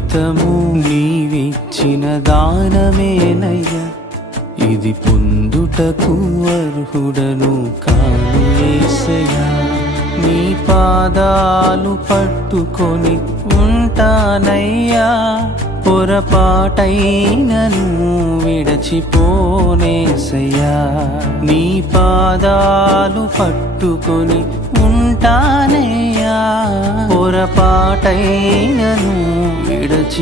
జీవితము నీవిచ్చిన దానమేనయ్యా, ఇది పొందుటకు అర్హుడను కాను యేసయ్యా. నీ పాదాలు పట్టుకొని ఉంటానయ్యా, పొరపాటైనను విడచిపోనేసయ్యా. నీ పాదాలు పట్టుకొని ఉంటానయ్యా, పొరపాటైనను విడచిపోనేసయ్యా.